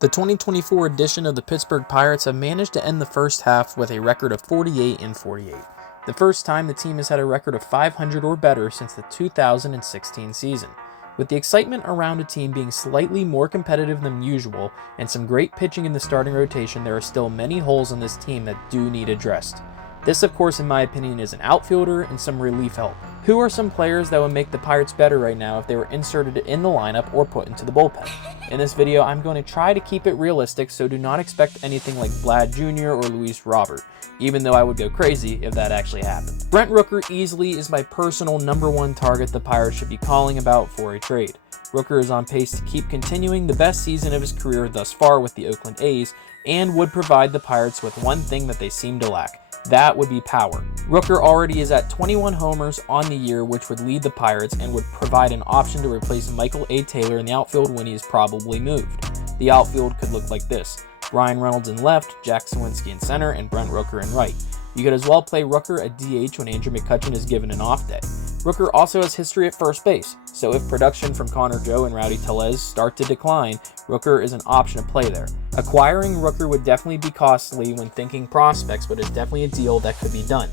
The 2024 edition of the Pittsburgh Pirates have managed to end the first half with a record of 48-48. The first time the team has had a record of 500 or better since the 2016 season. With the excitement around a team being slightly more competitive than usual and some great pitching in the starting rotation, there are still many holes in this team that do need addressed. This, of course, in my opinion, is an outfielder and some relief help. Who are some players that would make the Pirates better right now if they were inserted in the lineup or put into the bullpen? In this video, I'm going to try to keep it realistic, so do not expect anything like Vlad Jr. or Luis Robert, even though I would go crazy if that actually happened. Brent Rooker easily is my personal #1 target the Pirates should be calling about for a trade. Rooker is on pace to keep continuing the best season of his career thus far with the Oakland A's and would provide the Pirates with one thing that they seem to lack. That would be power. Rooker already is at 21 homers on the year, which would lead the Pirates and would provide an option to replace Michael A. Taylor in the outfield when he is probably moved. The outfield could look like this: Ryan Reynolds in left, Jack Sawinski in center, and Brent Rooker in right. You could as well play Rooker at DH when Andrew McCutchen is given an off day. Rooker also has history at first base, so if production from Connor Joe and Rowdy Tellez start to decline, Rooker is an option to play there. Acquiring Rooker would definitely be costly when thinking prospects, but it's definitely a deal that could be done.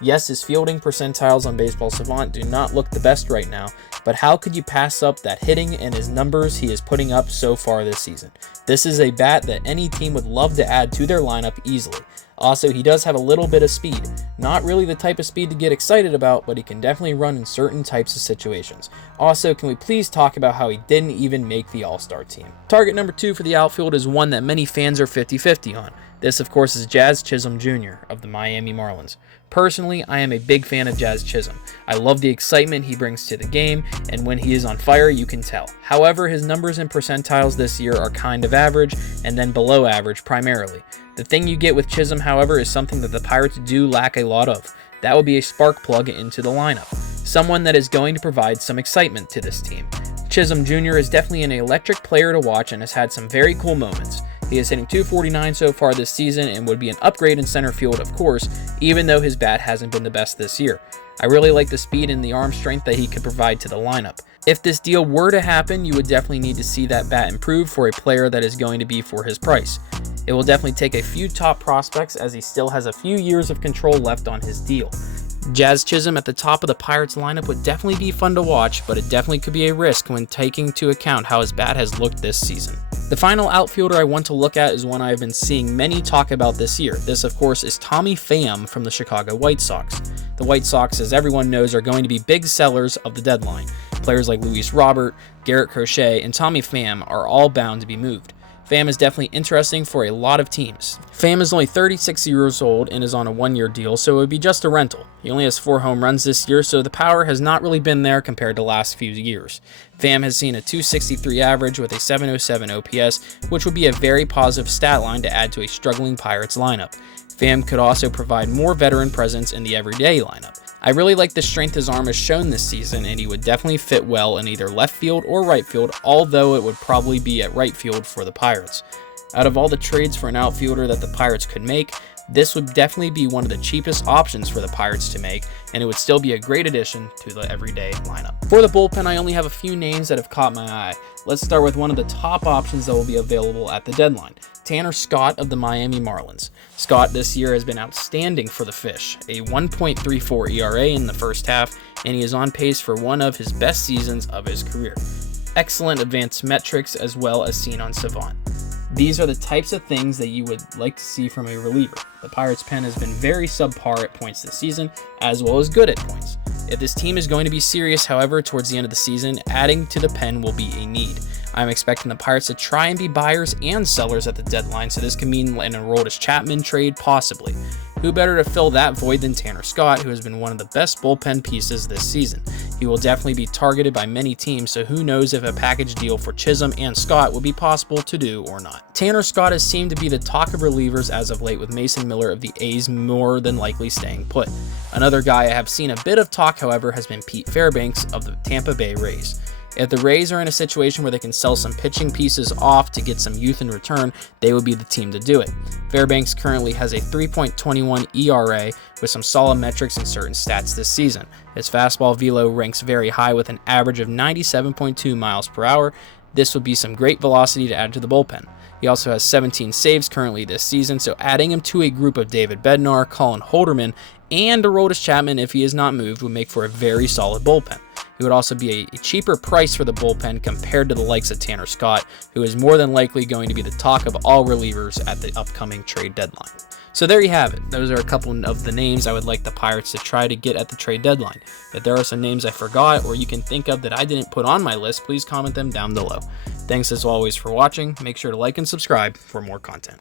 Yes, his fielding percentiles on Baseball Savant do not look the best right now, but how could you pass up that hitting and his numbers he is putting up so far this season? This is a bat that any team would love to add to their lineup easily. Also, he does have a little bit of speed. Not really the type of speed to get excited about, but he can definitely run in certain types of situations. Also, can we please talk about how he didn't even make the All-Star team? Target number 2 for the outfield is one that many fans are 50-50 on. This, of course, is Jazz Chisholm Jr. of the Miami Marlins. Personally, I am a big fan of Jazz Chisholm. I love the excitement he brings to the game, and when he is on fire, you can tell. However, his numbers and percentiles this year are kind of average, and then below average primarily. The thing you get with Chisholm, however, is something that the Pirates do lack a lot of. That would be a spark plug into the lineup. Someone that is going to provide some excitement to this team. Chisholm Jr. is definitely an electric player to watch and has had some very cool moments. He is hitting .249 so far this season and would be an upgrade in center field, of course, even though his bat hasn't been the best this year. I really like the speed and the arm strength that he could provide to the lineup. If this deal were to happen, you would definitely need to see that bat improve for a player that is going to be for his price. It will definitely take a few top prospects, as he still has a few years of control left on his deal. Jazz Chisholm at the top of the Pirates lineup would definitely be fun to watch, but it definitely could be a risk when taking into account how his bat has looked this season. The final outfielder I want to look at is one I have been seeing many talk about this year. This, of course, is Tommy Pham from the Chicago White Sox. The White Sox, as everyone knows, are going to be big sellers of the deadline. Players like Luis Robert, Garrett Crochet, and Tommy Pham are all bound to be moved. Pham is definitely interesting for a lot of teams. Pham is only 36 years old and is on a 1-year deal, so it would be just a rental. He only has 4 home runs this year, so the power has not really been there compared to last few years. Pham has seen a .263 average with a .707 OPS, which would be a very positive stat line to add to a struggling Pirates lineup. Pham could also provide more veteran presence in the everyday lineup. I really like the strength his arm has shown this season, and he would definitely fit well in either left field or right field, although it would probably be at right field for the Pirates. Out of all the trades for an outfielder that the Pirates could make, this would definitely be one of the cheapest options for the Pirates to make, and it would still be a great addition to the everyday lineup. For the bullpen, I only have a few names that have caught my eye. Let's start with one of the top options that will be available at the deadline: Tanner Scott of the Miami Marlins. Scott this year has been outstanding for the Fish, a 1.34 ERA in the first half, and he is on pace for one of his best seasons of his career. Excellent advanced metrics as well as seen on Savant. These are the types of things that you would like to see from a reliever. The Pirates' pen has been very subpar at points this season, as well as good at points. If this team is going to be serious, however, towards the end of the season, adding to the pen will be a need. I'm expecting the Pirates to try and be buyers and sellers at the deadline, so this could mean an Aroldis Chapman trade, possibly. Who better to fill that void than Tanner Scott, who has been one of the best bullpen pieces this season. He will definitely be targeted by many teams, so who knows if a package deal for Chisholm and Scott would be possible to do or not. Tanner Scott has seemed to be the talk of relievers as of late, with Mason Miller of the A's more than likely staying put. Another guy I have seen a bit of talk, however, has been Pete Fairbanks of the Tampa Bay Rays. If the Rays are in a situation where they can sell some pitching pieces off to get some youth in return, they would be the team to do it. Fairbanks currently has a 3.21 ERA with some solid metrics in certain stats this season. His fastball velo ranks very high with an average of 97.2 miles per hour. This would be some great velocity to add to the bullpen. He also has 17 saves currently this season, so adding him to a group of David Bednar, Colin Holderman, and Aroldis Chapman if he is not moved would make for a very solid bullpen. He would also be a cheaper price for the bullpen compared to the likes of Tanner Scott, who is more than likely going to be the talk of all relievers at the upcoming trade deadline. So there you have it. Those are a couple of the names I would like the Pirates to try to get at the trade deadline. If there are some names I forgot or you can think of that I didn't put on my list, please comment them down below. Thanks as always for watching. Make sure to like and subscribe for more content.